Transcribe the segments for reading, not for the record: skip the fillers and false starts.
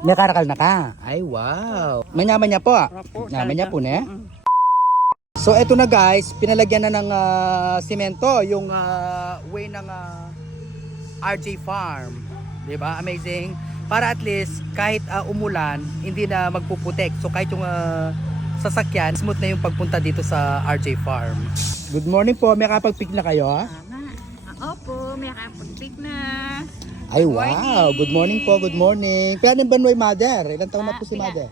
Nakarakal na ka? Ay, wow. Manyaman niya po. Manyaman niya po, ne? So, eto na guys. Pinalagyan na ng simento yung way ng RJ Farm. Diba? Amazing. Para at least, kahit umulan, hindi na magpuputek. So, kahit yung sasakyan, smooth na yung pagpunta dito sa RJ Farm. Good morning po. May kapag-pick na kayo? Opo, may kapag-pick na. Ay, wow. Good morning po. Good morning. Kaya ng Banoy Mother. Ilang taon na po si Mother?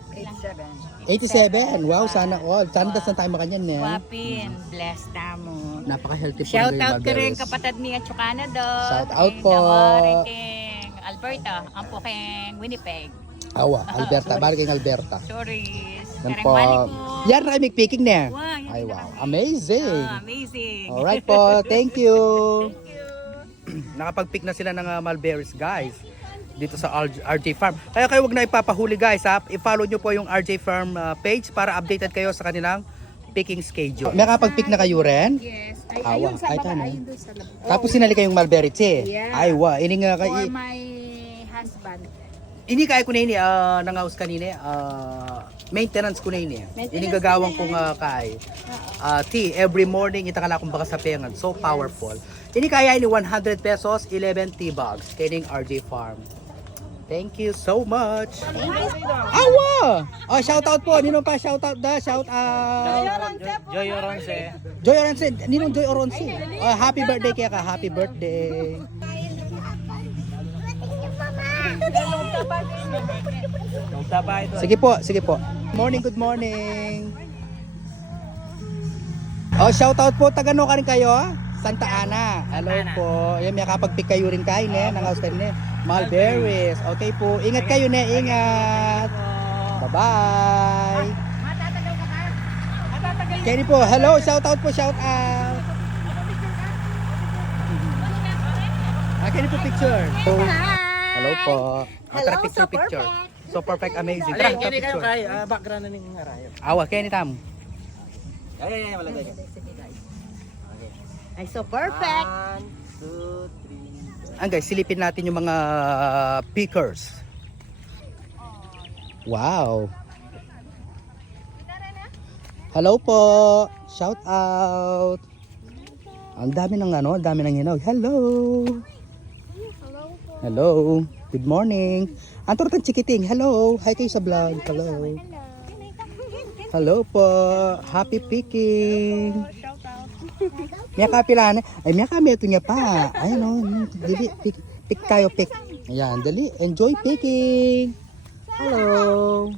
87. Wow, sana all. Sana das na tayo makanyan niya. Wapin, blessed mo. Napaka-healthy po. Shout out ka rin kapatid ni Chukana do. Shout out po. King Alberta, ang po king Winnipeg. Awa, Alberta. Bari kayong Alberta. Sorry. Yan po. Yan na kayo picking niya. Wow, Ay, wow. Amazing. Amazing. Alright po. Thank you. Nakapag-pick na sila ng mulberries, guys. Dito sa RJ Farm. Kaya kayo wag na ipapahuli, guys, ha. I-follow nyo po yung RJ Farm page para updated kayo sa kanilang picking schedule. May kapag-pick na kayo rin? Yes. Ayun sa baba, ayun doon sa labas. Tapos sinali kayong mulberries, eh. Yeah. Ay, wow. Ini nga For kayo. my husband. Ini kaya ko na ini, nang house kanina, maintenance ko na ini. Ini gagawang kong kay. Tea, every morning, itakala kong baka sa pengan. So powerful. Ini kaya ini 100 pesos, 11 tea bags. Kining RJ Farm. Thank you so much. Awa! Oh, shout out po. Ninong pa shout out da? Shout out. Joy Oronce. Joy Oronce. Ninong Joy Oronce. Oh, happy birthday kaya ka. Happy birthday. Sige po, sige po. Morning, good morning. Oh, shout out po. Tagano ka rin kayo? Santa Ana. Hello po. Yan, may kapag-pick kayo rin kayo, ne? Nang house kayo, ne? Mulberries. Okay po. Ingat kayo, ne? Ingat. Bye-bye. Kenny po. Hello. Shout out po. Shout out. Kenny po picture. Hello po. Hello, Picture, so picture. perfect. So perfect, amazing. Alay, Tara, kini kayo picture. kay background na ning arayo. Awa, Kenny Tam. Ay, malagay. Ay, so perfect. 1, 2, 3. Ang guys, silipin natin yung mga pickers. Wow. Hello po. Shout out. Ang dami ng ang dami ng hinog. Hello. Hello. Good morning. Ang turutang chikiting. Hello. Hi kayo sa vlog. Hello. Hello po. Happy picking. Miya kapilan. Ay, miya kami ito niya pa. Ay, no. Dali. Pick tayo, pick. Ayan, dali. Enjoy picking. Hello.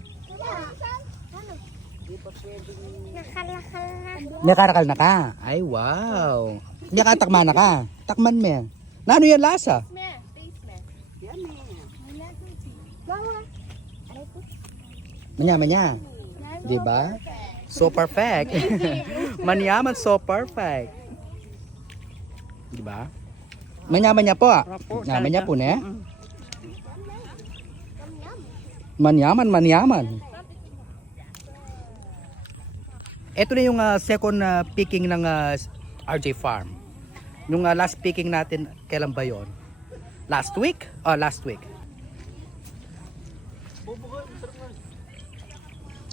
Nakarakal na ka? Ay, wow. Nakatakman na ka? Takman mo. Nano yan lasa? Manya-manya. Diba? So perfect. Manyaman, so perfect. Diba? Manyaman niya po. Manyaman niya po, ne? Manyaman, manyaman. Ito na yung second picking ng RJ Farm. Yung last picking natin, kailan ba yun? Last week? Last week.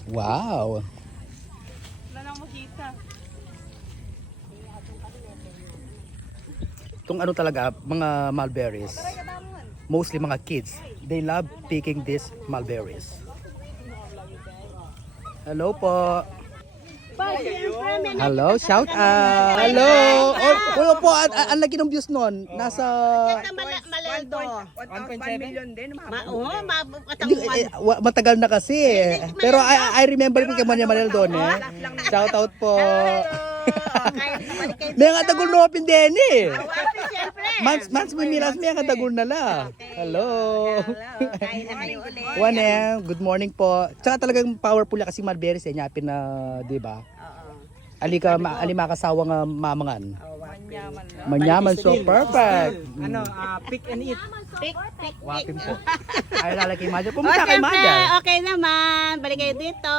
Wow. Itong ano talaga, mga mulberries. Mostly mga kids. They love picking these mulberries. Hello po. Hello, shout out. Hello. Oh, po, ang lagi ng views nun. Nasa Malaldo. 1.7 million din. matagal na kasi. Pero I remember ko kay Manya Manel doon eh. Shout out po. May nga tagol no open din eh. Mans Mimilas may nga tagol na la. Hello. One good morning po. Tsaka talagang powerful kasi mulberries eh. Nyapin na, di ba? Alimakasawang mamangan. Manyaman, so perfect. Pick and eat. Wapin po. Ay, lalaki Mother. Pumunta kay Mother. Okay naman. Balik kayo dito.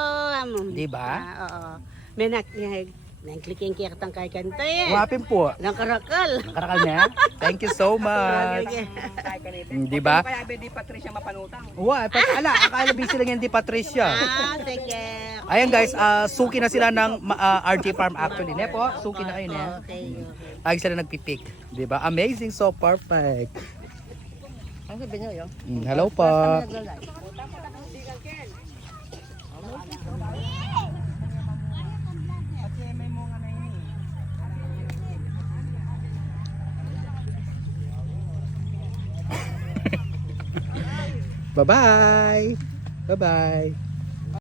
Di ba? Oo. May Nang kliking kitang kay kante. Wapin po. Nang karakal. Karakal na. Thank you so much. Di ba? Kaya di Patricia mapanutang. Ala, akala busy lang yan di Patricia. Sige. Ayan guys, suki na sila ng RJ Farm actually. Ne po, suki na kayo ne. Okay. Lagi sila nagpipik. Di ba? Amazing, so perfect. Ang sabi niyo, yo? Hello po. Bye-bye. Bye-bye.